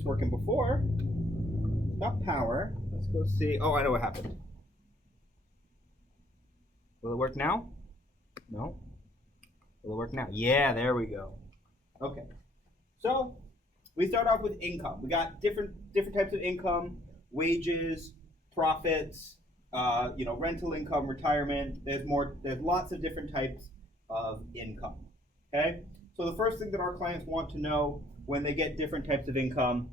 this working before. Not power. Let's go see. Oh, I know what happened. Will it work now? No. Will it work now? Yeah, there we go. Okay. So we start off with income. We got different types of income, wages, profits, rental income, retirement. There's lots of different types of income. Okay? So the first thing that our clients want to know when they get different types of income,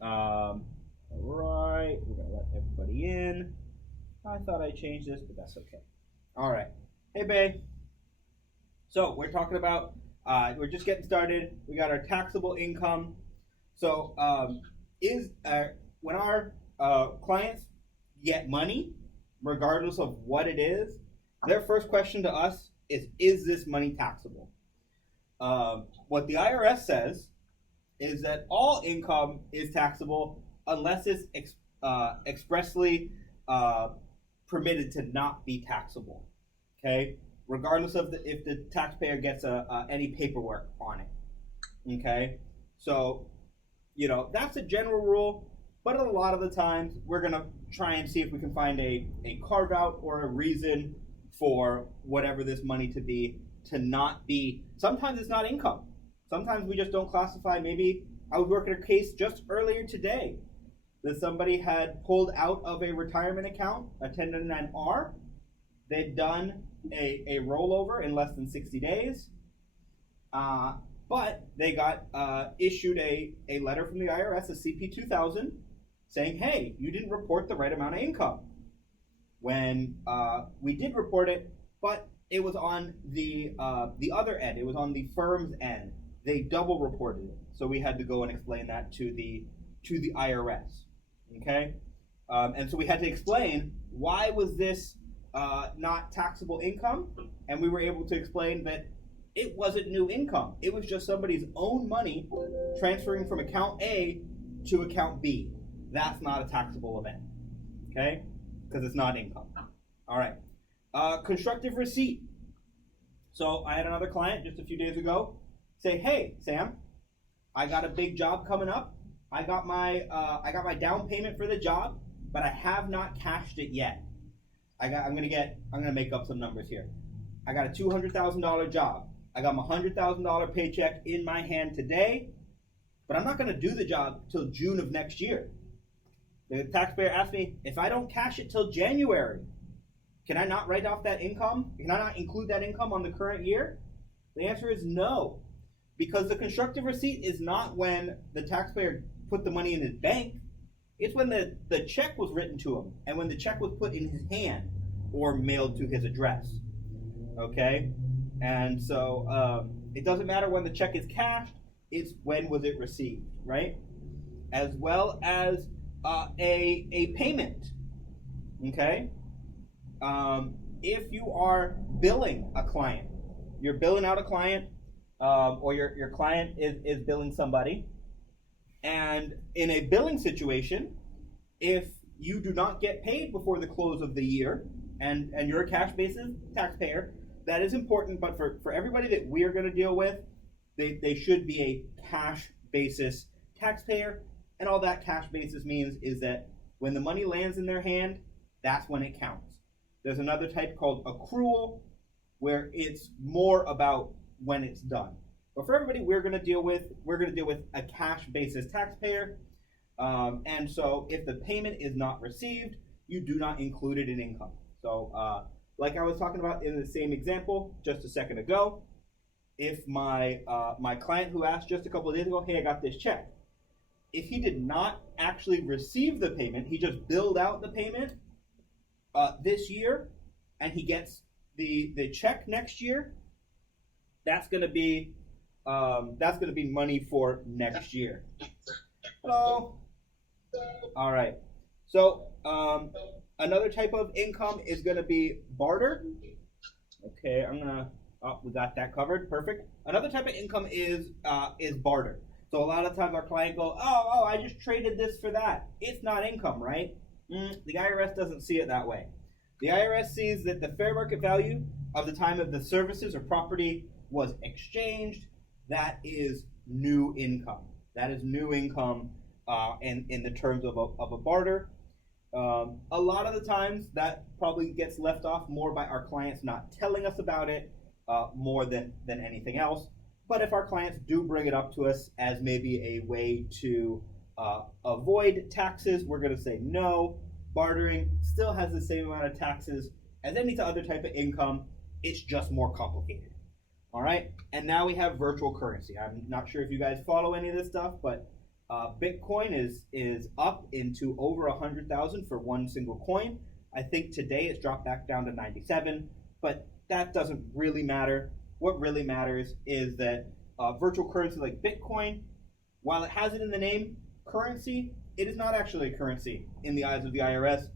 all right, we're gonna let everybody in. I thought I changed this, but that's okay. All right. Hey, babe. So we're talking about, we're just getting started. We got our taxable income. So when our clients get money, regardless of what it is, their first question to us is this money taxable? What the IRS says is that all income is taxable unless it's expressly permitted to not be taxable, okay? Regardless of if the taxpayer gets any paperwork on it, okay? So, that's a general rule, but a lot of the times we're gonna try and see if we can find a carve out or a reason for whatever this money to not be. Sometimes it's not income. Sometimes we just don't classify. Maybe I was working a case just earlier today that somebody had pulled out of a retirement account, a 1099-R. They'd done a rollover in less than 60 days, but they got issued a letter from the IRS, a CP 2000, saying, hey, you didn't report the right amount of income. When we did report it, but it was on the other end. It was on the firm's end. They double reported it, so we had to go and explain that to the IRS. Okay, and so we had to explain why was this not taxable income, and we were able to explain that it wasn't new income. It was just somebody's own money transferring from account A to account B. That's not a taxable event, okay, because it's not income. All right, constructive receipt. So I had another client just a few days ago say, hey, Sam, I got a big job coming up. I got my down payment for the job, but I have not cashed it yet. I'm gonna make up some numbers here. I got a $200,000 job. I got my $100,000 paycheck in my hand today, but I'm not gonna do the job till June of next year. The taxpayer asked me, if I don't cash it till January, can I not write off that income? Can I not include that income on the current year? The answer is no, because the constructive receipt is not when the taxpayer put the money in his bank. It's when the check was written to him and when the check was put in his hand or mailed to his address, okay? And so it doesn't matter when the check is cashed, it's when was it received, right? As well as a payment, okay? If you are billing a client, you're billing out a client, or your client is billing somebody, and in a billing situation, if you do not get paid before the close of the year, and you're a cash basis taxpayer, that is important, but for everybody that we're going to deal with, they should be a cash basis taxpayer, and all that cash basis means is that when the money lands in their hand, that's when it counts. There's another type called accrual, where it's more about when it's done. But for everybody we're going to deal with a cash basis taxpayer. And so if the payment is not received, you do not include it in income. So like I was talking about in the same example just a second ago, if my client who asked just a couple of days ago, hey, I got this check. If he did not actually receive the payment, he just billed out the payment this year, and he gets the check next year, that's going to be money for next year. Hello. All right. So another type of income is going to be barter. Okay, we got that covered. Perfect. Another type of income is barter. So a lot of times our client goes, oh, I just traded this for that. It's not income, right? The IRS doesn't see it that way. The IRS sees that the fair market value of the time of the services or property was exchanged. That is new income. That is new income in the terms of a barter. A lot of the times that probably gets left off more by our clients not telling us about it more than anything else. But if our clients do bring it up to us as maybe a way to avoid taxes, we're going to say no. Bartering still has the same amount of taxes as any other type of income. It's just more complicated. All right, and now we have virtual currency. I'm not sure if you guys follow any of this stuff, but Bitcoin is up into over 100,000 for one single coin. I think today it's dropped back down to 97, but that doesn't really matter. What really matters is that virtual currency like Bitcoin, while it has it in the name currency, it is not actually a currency in the eyes of the IRS.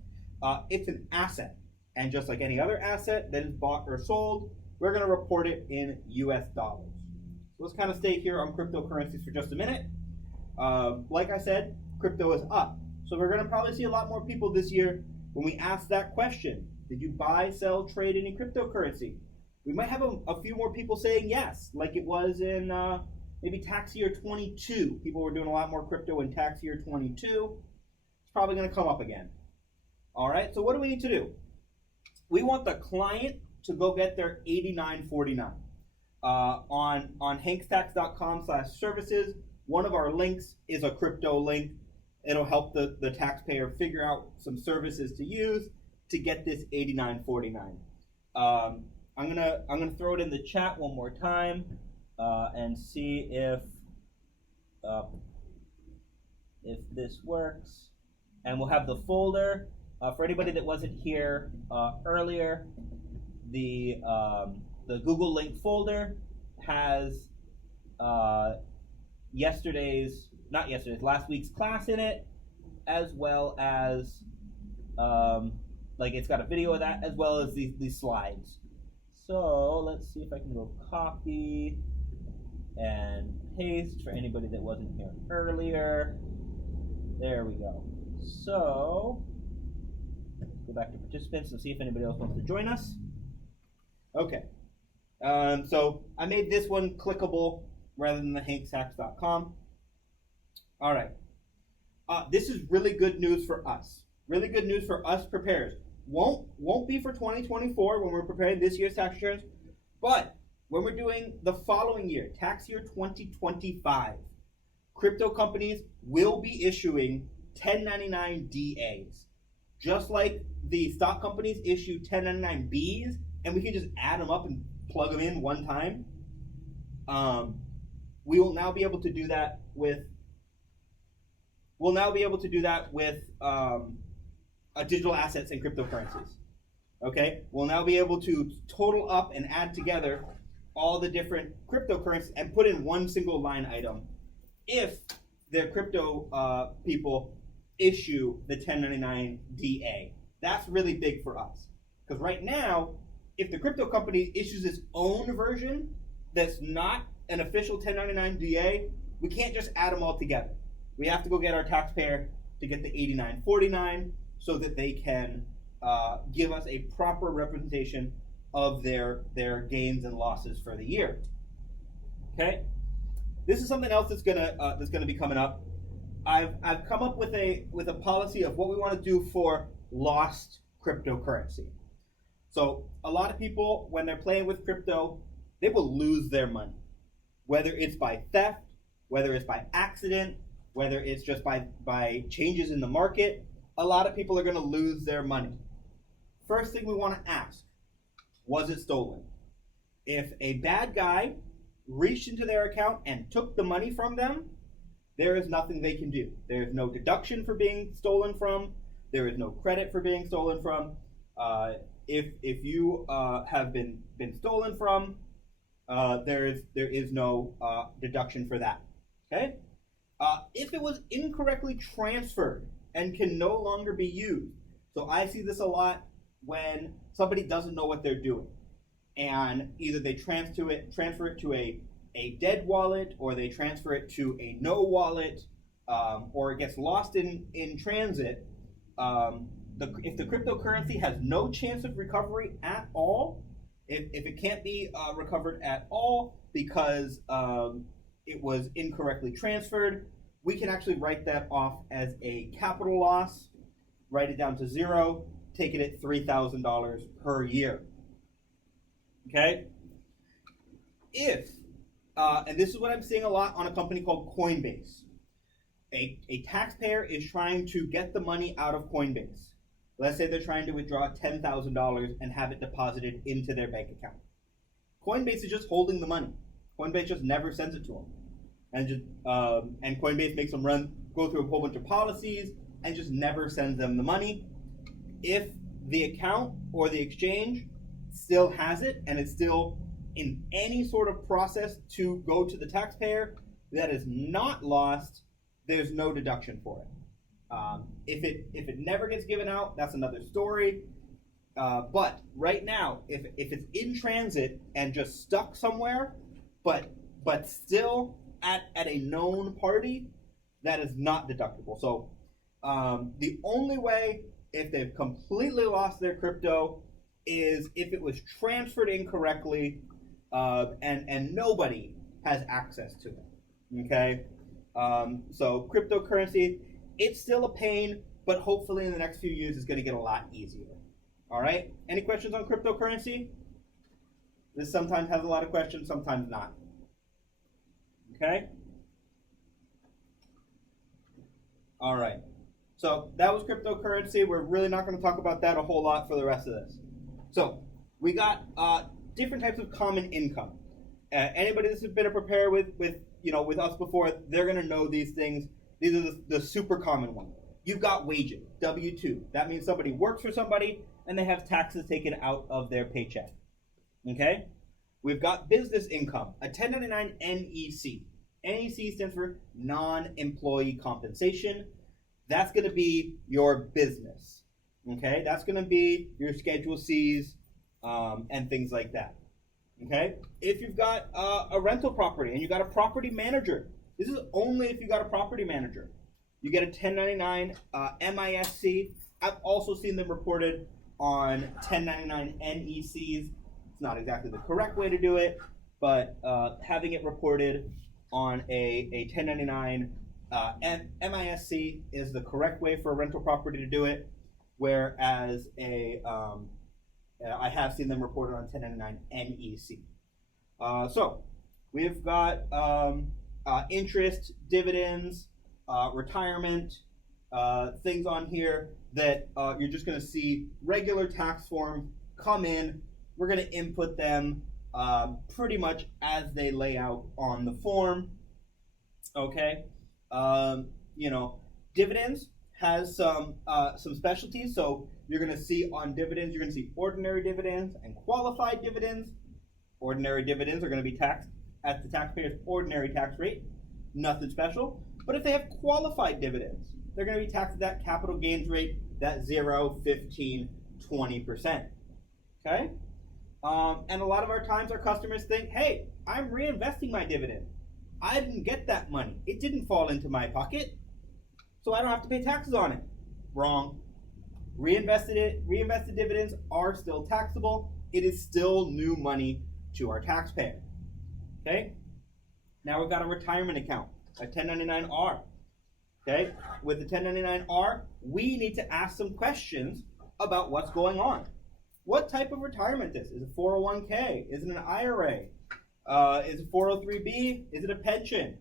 It's an asset, and just like any other asset that is bought or sold, we're going to report it in US dollars. So let's kind of stay here on cryptocurrencies for just a minute. Like I said, crypto is up. So we're going to probably see a lot more people this year when we ask that question. Did you buy, sell, trade any cryptocurrency? We might have a few more people saying yes, like it was in maybe tax year 22. People were doing a lot more crypto in tax year 22. It's probably going to come up again. All right, so what do we need to do? We want the client to go get their 8949 on hankstax.com/services. One of our links is a crypto link. It'll help the taxpayer figure out some services to use to get this 8949. I'm gonna throw it in the chat one more time and see if this works. And we'll have the folder for anybody that wasn't here earlier. The Google link folder has last week's class in it, as well as it's got a video of that, as well as these slides. So let's see if I can go copy and paste for anybody that wasn't here earlier. There we go. So go back to participants and see if anybody else wants to join us. Okay. So I made this one clickable rather than the hankstax.com. All right. This is really good news for us. Really good news for us preparers. Won't be for 2024 when we're preparing this year's tax returns, but when we're doing the following year, tax year 2025, crypto companies will be issuing 1099 DAs. Just like the stock companies issue 1099Bs, and we can just add them up and plug them in one time. We will now be able to do that with digital assets and cryptocurrencies. Okay, we'll now be able to total up and add together all the different cryptocurrencies and put in one single line item if their crypto people issue the 1099 DA. That's really big for us, because right now, if the crypto company issues its own version that's not an official 1099 DA, we can't just add them all together. We have to go get our taxpayer to get the 8949 so that they can give us a proper representation of their gains and losses for the year. Okay, this is something else that's gonna be coming up. I've come up with a policy of what we want to do for lost cryptocurrency. So a lot of people, when they're playing with crypto, they will lose their money, whether it's by theft, whether it's by accident, whether it's just by changes in the market. A lot of people are going to lose their money. First thing we want to ask, was it stolen? If a bad guy reached into their account and took the money from them, there is nothing they can do. There is no deduction for being stolen from. There is no credit for being stolen from. If you have been stolen from, there is no deduction for that. Okay. If it was incorrectly transferred and can no longer be used, so I see this a lot when somebody doesn't know what they're doing, and either they transfer it to a dead wallet, or they transfer it to a no wallet, or it gets lost in transit. If the cryptocurrency has no chance of recovery at all, if it can't be recovered at all because it was incorrectly transferred, we can actually write that off as a capital loss, write it down to zero, take it at $3,000 per year. Okay? If, and this is what I'm seeing a lot on a company called Coinbase, a taxpayer is trying to get the money out of Coinbase. Let's say they're trying to withdraw $10,000 and have it deposited into their bank account. Coinbase is just holding the money. Coinbase just never sends it to them, and Coinbase makes them go through a whole bunch of policies and just never sends them the money. If the account or the exchange still has it and it's still in any sort of process to go to the taxpayer, that is not lost. There's no deduction for it. If it never gets given out, that's another story. But right now, if it's in transit and just stuck somewhere, but still at a known party, that is not deductible. So the only way, if they've completely lost their crypto, is if it was transferred incorrectly and nobody has access to it. Okay? So cryptocurrency, it's still a pain, but hopefully in the next few years it's going to get a lot easier. All right? Any questions on cryptocurrency? This sometimes has a lot of questions, sometimes not. Okay? All right. So that was cryptocurrency. We're really not going to talk about that a whole lot for the rest of this. So we got different types of common income. Anybody that's been a preparer with us before, they're going to know these things. These are the super common ones. You've got wages, W-2. That means somebody works for somebody and they have taxes taken out of their paycheck. Okay? We've got business income, a 1099 NEC. NEC stands for non-employee compensation. That's going to be your business. Okay? That's going to be your Schedule Cs and things like that. Okay? If you've got a rental property and you've got a property manager, this is only if you got a property manager. You get a 1099 MISC. I've also seen them reported on 1099 NECs. It's not exactly the correct way to do it, but having it reported on a 1099 MISC is the correct way for a rental property to do it, whereas I have seen them reported on 1099 NEC. So we've got interest, dividends, retirement, things on here that you're just going to see regular tax forms come in. We're going to input them pretty much as they lay out on the form. Okay, dividends has some specialties. So you're going to see on dividends, you're going to see ordinary dividends and qualified dividends. Ordinary dividends are going to be taxed at the taxpayer's ordinary tax rate. Nothing special. But if they have qualified dividends, they're going to be taxed at that capital gains rate, that 0, 15, 20%. Okay? And a lot of our times our customers think, hey, I'm reinvesting my dividend. I didn't get that money. It didn't fall into my pocket, so I don't have to pay taxes on it. Wrong. Reinvested dividends are still taxable. It is still new money to our taxpayer. Okay? Now we've got a retirement account, a 1099-R. Okay? With the 1099-R, we need to ask some questions about what's going on. What type of retirement is it? Is it 401k? Is it an IRA? Is it 403b? Is it a pension?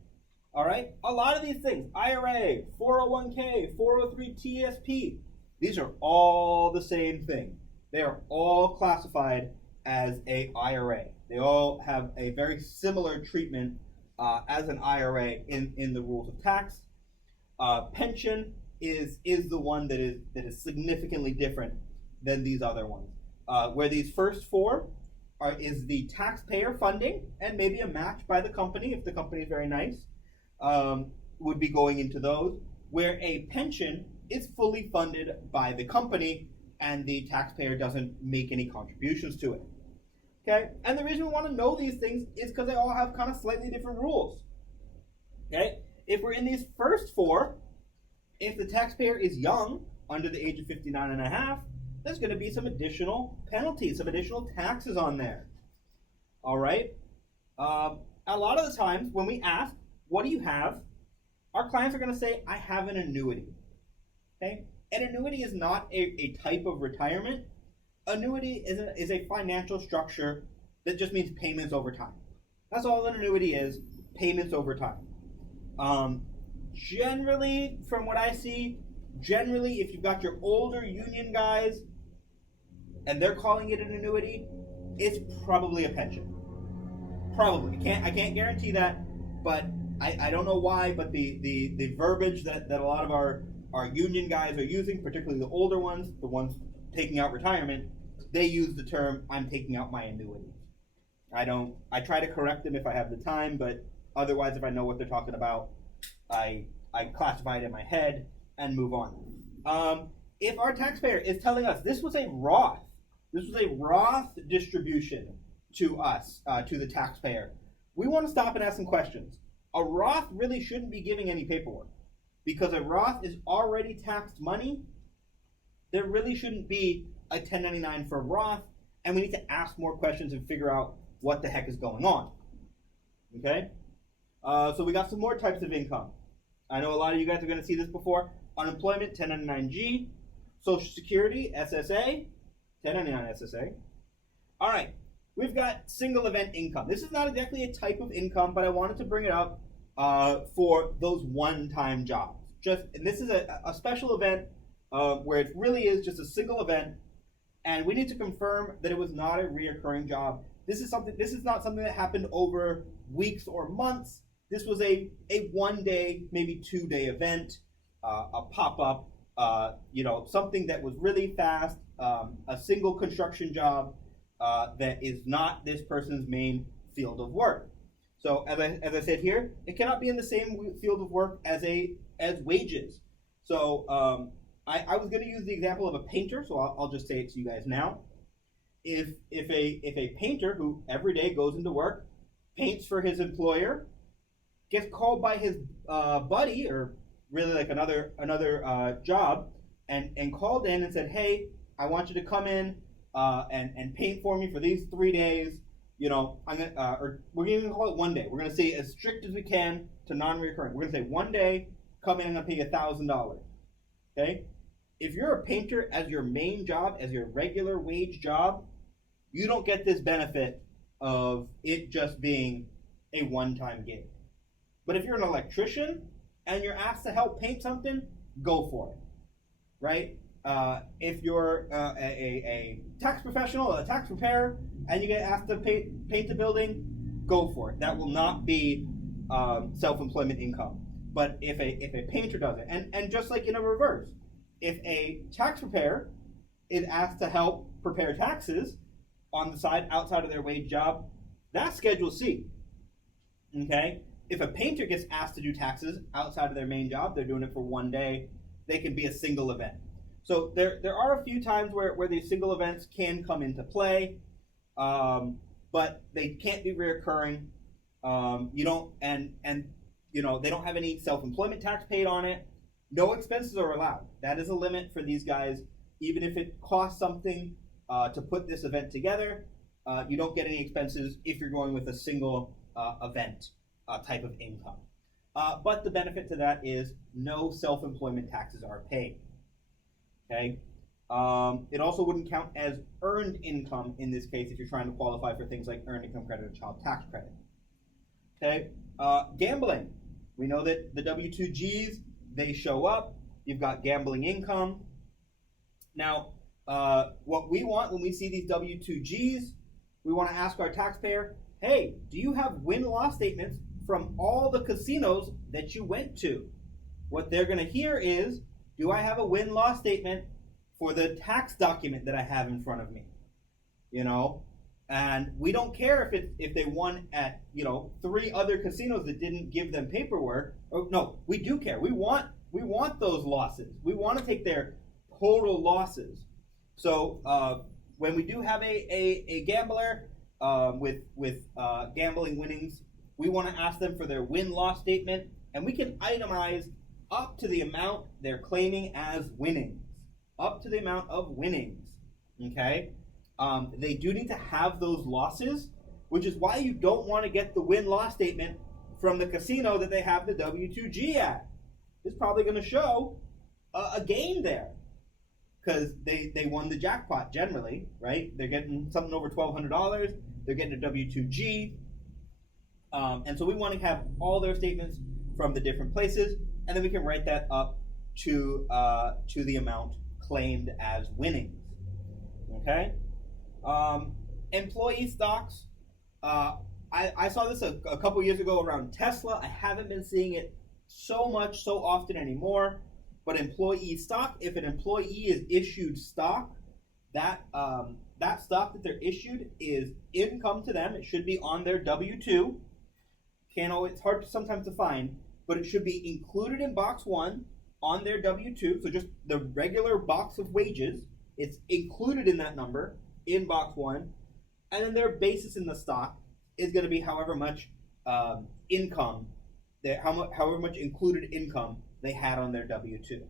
All right? A lot of these things, IRA, 401k, 403 TSP, these are all the same thing. They are all classified as a IRA. They all have a very similar treatment as an IRA in the rules of tax. Pension is the one that is significantly different than these other ones. Where these first four is the taxpayer funding and maybe a match by the company if the company is very nice, would be going into those. Where a pension is fully funded by the company and the taxpayer doesn't make any contributions to it. Okay, and the reason we want to know these things is because they all have kind of slightly different rules. Okay, if we're in these first four, if the taxpayer is young, under the age of 59 and a half, there's going to be some additional penalties, some additional taxes on there. All right. a lot of the times when we ask, what do you have? Our clients are going to say, I have an annuity. Okay? An annuity is not a type of retirement. Annuity is a financial structure that just means payments over time. That's all an annuity is, payments over time. Generally, from what I see, generally, if you've got your older union guys and they're calling it an annuity, it's probably a pension. Probably. I can't guarantee that, but I don't know why, but the verbiage that a lot of our union guys are using, particularly the older ones, the ones taking out retirement, they use the term, I'm taking out my annuity. I try to correct them if I have the time, but otherwise, if I know what they're talking about, I classify it in my head and move on. If our taxpayer is telling us this was a Roth distribution to us, to the taxpayer, we want to stop and ask some questions. A Roth really shouldn't be giving any paperwork because a Roth is already taxed money. There really shouldn't be a 1099 for Roth, and we need to ask more questions and figure out what the heck is going on. Okay? So we got some more types of income. I know a lot of you guys are going to see this before. Unemployment, 1099G. Social Security, SSA, 1099 SSA. All right, we've got single event income. This is not exactly a type of income, but I wanted to bring it up for those one-time jobs. And this is a special event where it really is just a single event, and we need to confirm that it was not a reoccurring job. This is not something that happened over weeks or months. This was a 1 day, maybe 2 day event, a pop-up, something that was really fast, a single construction job that is not this person's main field of work. So as I said here, it cannot be in the same field of work as wages. So I was going to use the example of a painter, so I'll just say it to you guys now. If a painter who every day goes into work, paints for his employer, gets called by his buddy, or really like another job, and called in and said, hey, I want you to come in and paint for me for these 3 days. We're going to call it 1 day. We're going to say as strict as we can to non-recurring. We're going to say 1 day, come in and I'll pay you $1,000. Okay? If you're a painter as your main job, as your regular wage job, you don't get this benefit of it just being a one-time gig. But if you're an electrician and you're asked to help paint something, go for it, right? If you're a tax professional, a tax preparer, and you get asked to paint the building, go for it. That will not be self-employment income. But if a painter does it, and just like in a reverse, if a tax preparer is asked to help prepare taxes on the side outside of their wage job, that's Schedule C. Okay? If a painter gets asked to do taxes outside of their main job, they're doing it for 1 day, they can be a single event. So there are a few times where these single events can come into play, but they can't be reoccurring. They don't have any self-employment tax paid on it. No expenses are allowed. That is a limit for these guys. Even if it costs something to put this event together, you don't get any expenses if you're going with a single event type of income. But the benefit to that is no self-employment taxes are paid. Okay. It also wouldn't count as earned income in this case if you're trying to qualify for things like earned income credit or child tax credit. Okay. Gambling. We know that the W-2Gs, they show up. You've got gambling income. Now, what we want when we see these W-2Gs, we want to ask our taxpayer, hey, do you have win-loss statements from all the casinos that you went to? What they're going to hear is, do I have a win-loss statement for the tax document that I have in front of me? And we don't care if they won at 3 other casinos that didn't give them paperwork. Oh, no, we do care. We want those losses. We want to take their total losses. So when we do have a gambler with gambling winnings, we want to ask them for their win-loss statement, and we can itemize up to the amount they're claiming as winnings. Up to the amount of winnings. Okay? They do need to have those losses which is why you don't want to get the win-loss statement from the casino that they have the W2G at. It's probably going to show a gain there because they won the jackpot generally, right? They're getting something over $1,200. They're getting a W2G. And so we want to have all their statements from the different places, and then we can write that up to the amount claimed as winnings. Okay? Employee stocks. I saw this a couple years ago around Tesla. I haven't been seeing it so often anymore. But employee stock, if an employee is issued stock, that stock that they're issued is income to them. It should be on their W-2. It's hard sometimes to find, but it should be included in box 1 on their W-2. So just the regular box of wages, it's included in that number in box 1. And then their basis in the stock is going to be however much income, however much included income they had on their W-2.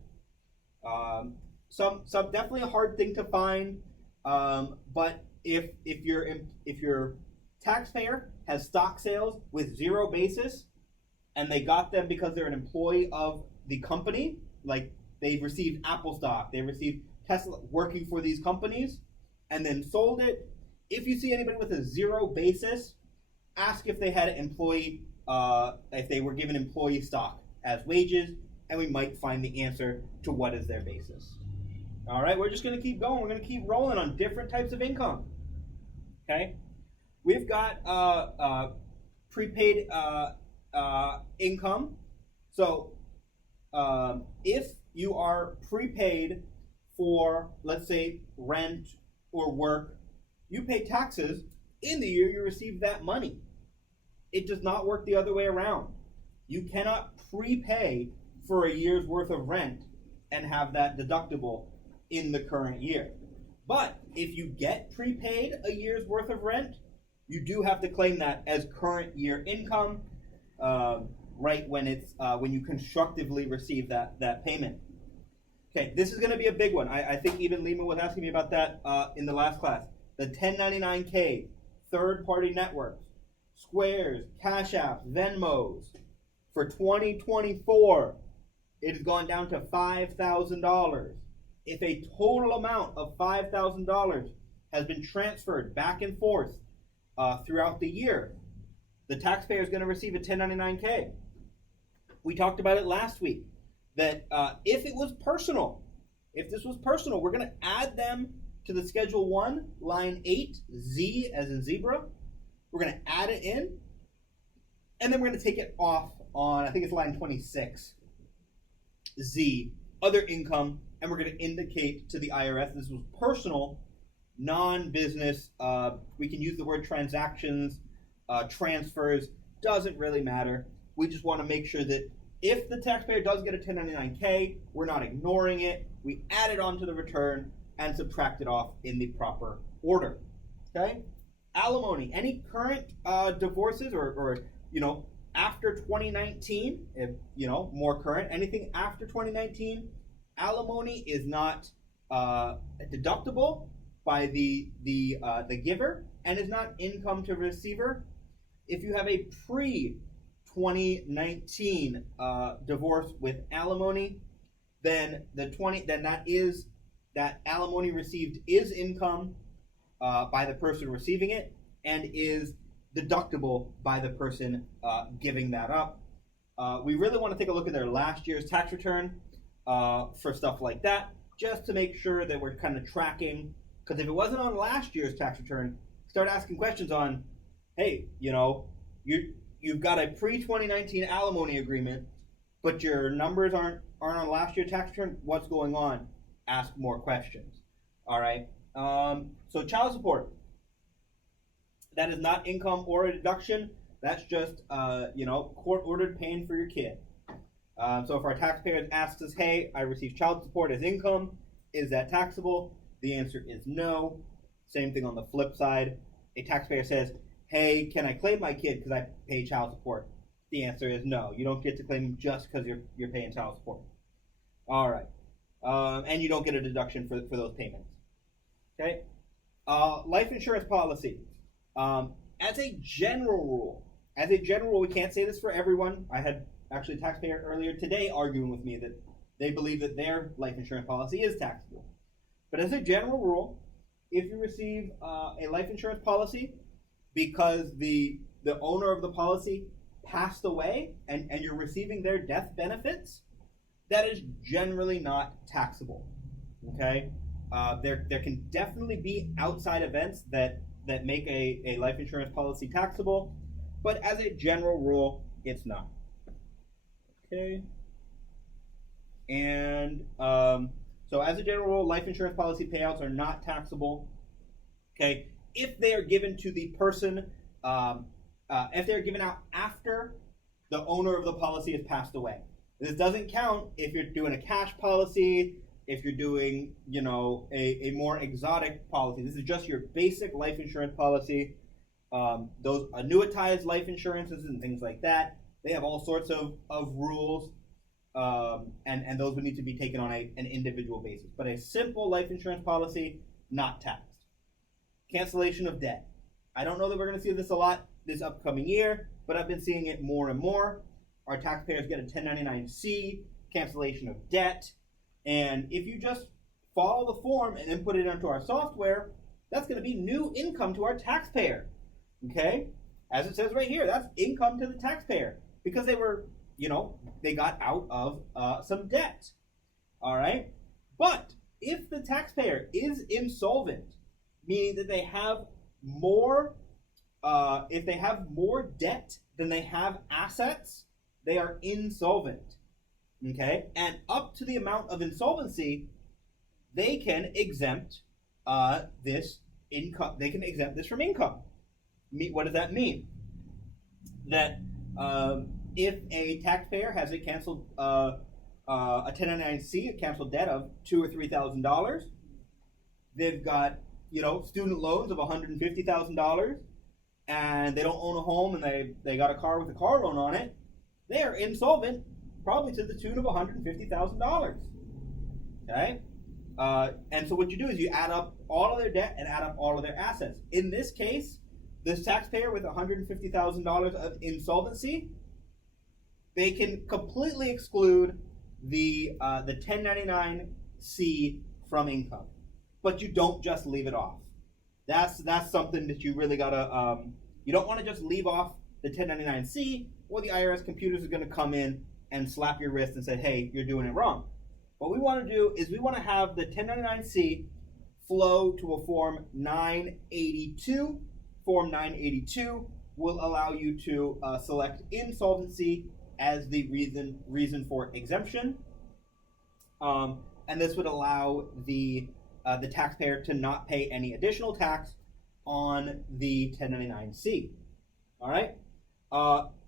Some definitely a hard thing to find, but if your taxpayer has stock sales with zero basis, and they got them because they're an employee of the company, like they've received Apple stock, they received Tesla working for these companies, and then sold it. If you see anybody with a zero basis, ask if they had an employee, if they were given employee stock as wages, and we might find the answer to what is their basis. All right, we're just going to keep going. We're going to keep rolling on different types of income. Okay, we've got prepaid income. So if you are prepaid for, let's say, rent or work, you pay taxes in the year you receive that money. It does not work the other way around. You cannot prepay for a year's worth of rent and have that deductible in the current year. But if you get prepaid a year's worth of rent, you do have to claim that as current year income, right when it's when you constructively receive that payment. Okay, this is going to be a big one. I think even Lima was asking me about that in the last class. The 1099K, third-party networks, Squares, Cash Apps, Venmos. For 2024, it has gone down to $5,000. If a total amount of $5,000 has been transferred back and forth throughout the year, the taxpayer is going to receive a 1099K. We talked about it last week, that if it was personal, if this was personal, we're going to add them to the Schedule 1, line 8, Z as in zebra. We're going to add it in, and then we're going to take it off on, I think it's line 26, Z, other income, and we're going to indicate to the IRS this was personal, non-business. We can use the word transactions, transfers, doesn't really matter. We just want to make sure that if the taxpayer does get a 1099K, we're not ignoring it. We add it onto the return and subtract it off in the proper order. Okay? Alimony. Any current divorces or after 2019, if more current, anything after 2019, alimony is not deductible by the giver and is not income to receiver. If you have a pre-2019 divorce with alimony, then that alimony received is income by the person receiving it and is deductible by the person giving that up. We really want to take a look at their last year's tax return for stuff like that, just to make sure that we're kind of tracking. Because if it wasn't on last year's tax return, start asking questions on, hey, you've got a pre-2019 alimony agreement, but your numbers aren't on last year's tax return. What's going on? Ask more questions. All right. So child support. That is not income or a deduction. That's just, court-ordered paying for your kid. So if our taxpayer asks us, hey, I receive child support as income, is that taxable? The answer is no. Same thing on the flip side. A taxpayer says, hey, can I claim my kid because I pay child support? The answer is no. You don't get to claim him just because you're paying child support. All right. And you don't get a deduction for those payments. Okay? Life insurance policy. as a general rule, we can't say this for everyone. I had actually a taxpayer earlier today arguing with me that they believe that their life insurance policy is taxable. But as a general rule, if you receive a life insurance policy because the owner of the policy passed away and you're receiving their death benefits, that is generally not taxable. Okay? There can definitely be outside events that make a life insurance policy taxable, but as a general rule, it's not. Okay. And so as a general rule, life insurance policy payouts are not taxable. Okay. If they are given to the person, if they're given out after the owner of the policy has passed away. This doesn't count if you're doing a cash policy, if you're doing, a more exotic policy. This is just your basic life insurance policy. Those annuitized life insurances and things like that, they have all sorts of rules, and those would need to be taken on an individual basis. But a simple life insurance policy, not taxed. Cancellation of debt. I don't know that we're going to see this a lot this upcoming year, but I've been seeing it more and more. Our taxpayers get a 1099-C, cancellation of debt, and if you just follow the form and input it into our software, that's going to be new income to our taxpayer. Okay? As it says right here, that's income to the taxpayer because they were, they got out of some debt. All right? But if the taxpayer is insolvent, meaning that they have more, if they have more debt than they have assets, they are insolvent. Okay? And up to the amount of insolvency, they can exempt this income. They can exempt this from income. What does that mean? That if a taxpayer has a canceled a 1099-C, a canceled debt of $2,000 or $3,000, they've got student loans of $150,000, and they don't own a home, and they got a car with a car loan on it, they are insolvent, probably to the tune of $150,000. Okay? And so what you do is you add up all of their debt and add up all of their assets. In this case, this taxpayer with $150,000 of insolvency, they can completely exclude the 1099-C from income. But you don't just leave it off. That's something that you really gotta. You don't want to just leave off the 1099-C, or the IRS computers are going to come in and slap your wrist and say, "Hey, you're doing it wrong." What we want to do is we want to have the 1099-C flow to a Form 982. Form 982 will allow you to select insolvency as the reason for exemption, and this would allow the taxpayer to not pay any additional tax on the 1099-C. All right,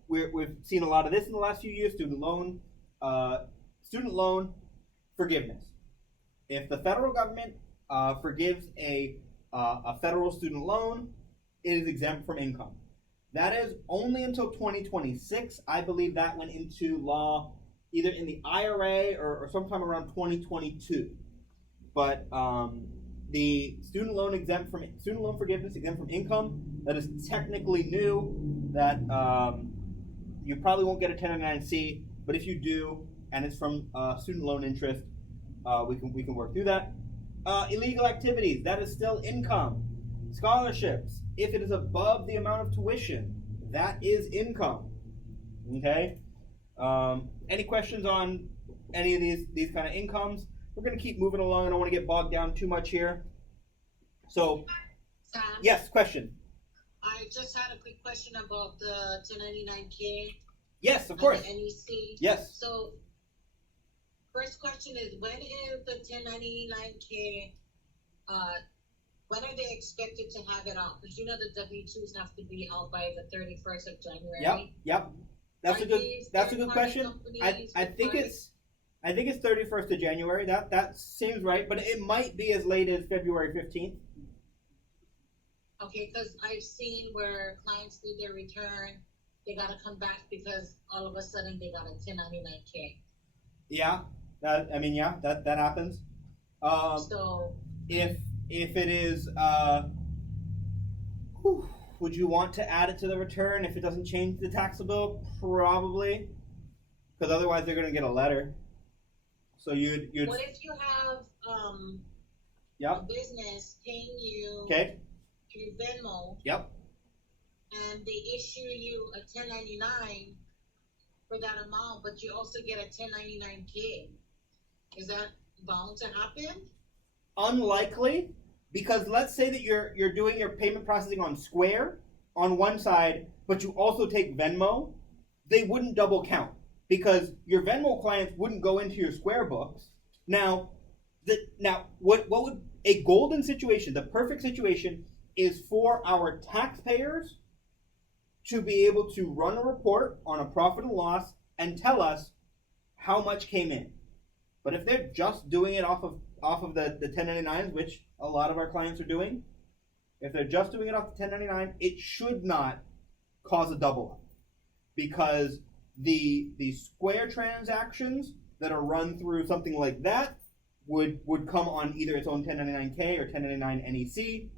we've seen a lot of this in the last few years. Student loan forgiveness. If the federal government forgives a federal student loan, it is exempt from income. That is only until 2026. I believe that went into law either in the IRA or sometime around 2022. But the student loan forgiveness exempt from income, that is technically new. That you probably won't get a 1099-C, but if you do, and it's from student loan interest, we can work through that. Illegal activities, that is still income. Scholarships, if it is above the amount of tuition, that is income. Okay. Any questions on any of these kind of incomes? We're going to keep moving along. I don't want to get bogged down too much here. So, Sam, yes, question. I just had a quick question about the 1099K. Yes, of course. And the NEC. Yes. So, first question is, when is the 1099K, when are they expected to have it out? Because the W-2s have to be out by the 31st of January. Yep. That's a good question. I think it's 31st of January. That seems right, but it might be as late as February 15th. Okay, because I've seen where clients do their return, they gotta come back because all of a sudden they got a 1099K. Yeah, that happens. So if it is Would you want to add it to the return if it doesn't change the taxable? Probably, because otherwise they're going to get a letter. So you'd What if you have a yep. business paying you Okay. through Venmo Yep. and they issue you a 1099 for that amount, but you also get a 1099K? Is that bound to happen? Unlikely, because let's say that you're doing your payment processing on Square on one side, but you also take Venmo, they wouldn't double count because your Venmo clients wouldn't go into your Square books. Now, what would a golden situation, the perfect situation, is for our taxpayers to be able to run a report on a profit and loss and tell us how much came in. But if they're just doing it off of the 1099s, which a lot of our clients are doing, if they're just doing it off the 1099, it should not cause a double up, because the Square transactions that are run through something like that would come on either its own 1099K or 1099 NEC,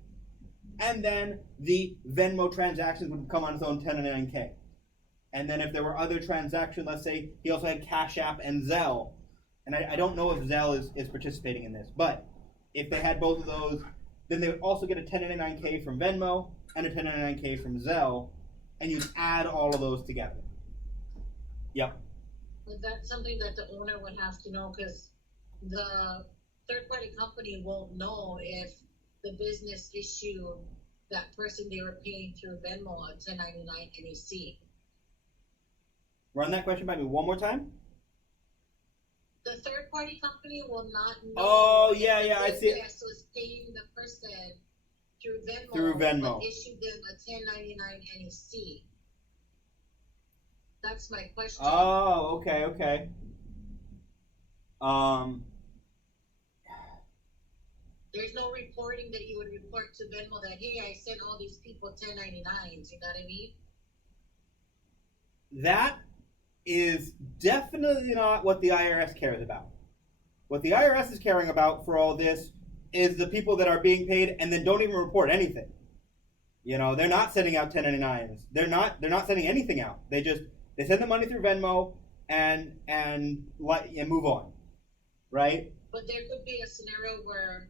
and then the Venmo transactions would come on its own 1099K. And then if there were other transactions, let's say he also had Cash App and Zelle, and I don't know if Zelle is participating in this, but if they had both of those, then they would also get a 1099K from Venmo and a 1099K from Zelle, and you'd add all of those together. Yep. Is that something that the owner would have to know? Because the third-party company won't know if the business issued that person they were paying through Venmo a 1099 NEC. Run that question by me one more time. The third-party company will not know. Oh, yeah, if I the see it. business was paying the person through Through Venmo. but issued them a 1099 NEC. That's my question. Oh, okay. There's no reporting that you would report to Venmo that, hey, I sent all these people 1099s. You know what I mean? That is definitely not what the IRS cares about. What the IRS is caring about for all this is the people that are being paid and then don't even report anything. You know, they're not sending out 1099s. They're not sending anything out. They send the money through Venmo and move on, right? But there could be a scenario where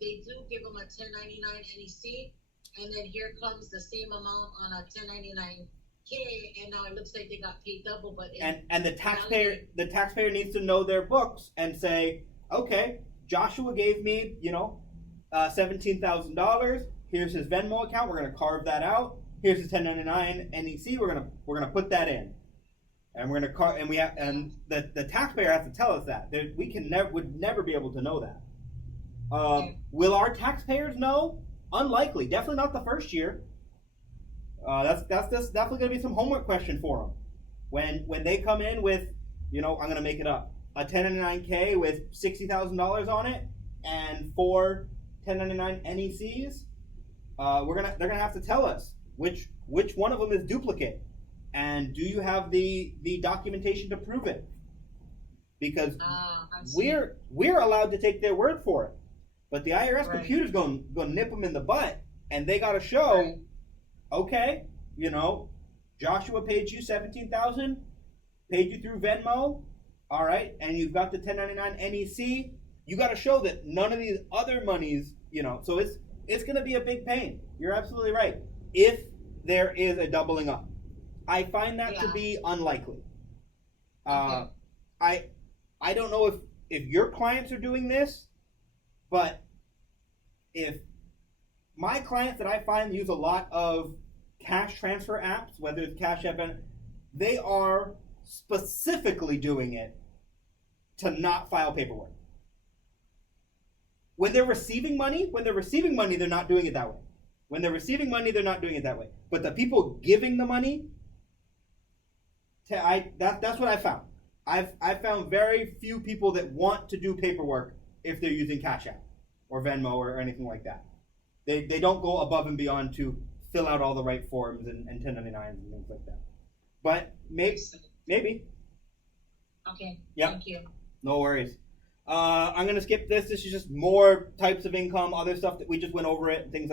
they do give them a 1099 NEC, and then here comes the same amount on a 1099K, and now it looks like they got paid double. But and the taxpayer needs to know their books and say, okay, Joshua gave me $17,000. Here's his Venmo account. We're gonna carve that out. Here's his 1099 NEC. We're gonna put that in, and we're gonna and the taxpayer has to tell us that. We would never be able to know that. Will our taxpayers know? Unlikely. Definitely not the first year. That's definitely going to be some homework question for them. When they come in with, I'm going to make it up, a 1099K with $60,000 on it and 4 1099 NECs, they're gonna have to tell us which one of them is duplicate, and do you have the documentation to prove it? Because we're allowed to take their word for it. But the IRS computer's going to nip them in the butt, and they got to show, okay, Joshua paid you $17,000, paid you through Venmo, all right, and you've got the 1099 NEC. You got to show that none of these other monies, So it's going to be a big pain. You're absolutely right. If there is a doubling up, I find that to be unlikely. I don't know if your clients are doing this. But if my clients that I find use a lot of cash transfer apps, whether it's Cash App, they are specifically doing it to not file paperwork. When they're receiving money, they're not doing it that way. When they're receiving money, they're not doing it that way. But the people giving the money, that's what I found. I've found very few people that want to do paperwork if they're using Cash App or Venmo or anything like that. They don't go above and beyond to fill out all the right forms and 1099s and things like that. But maybe. Okay. Yep. Thank you. No worries. I'm going to skip this. This is just more types of income, other stuff that we just went over it, things like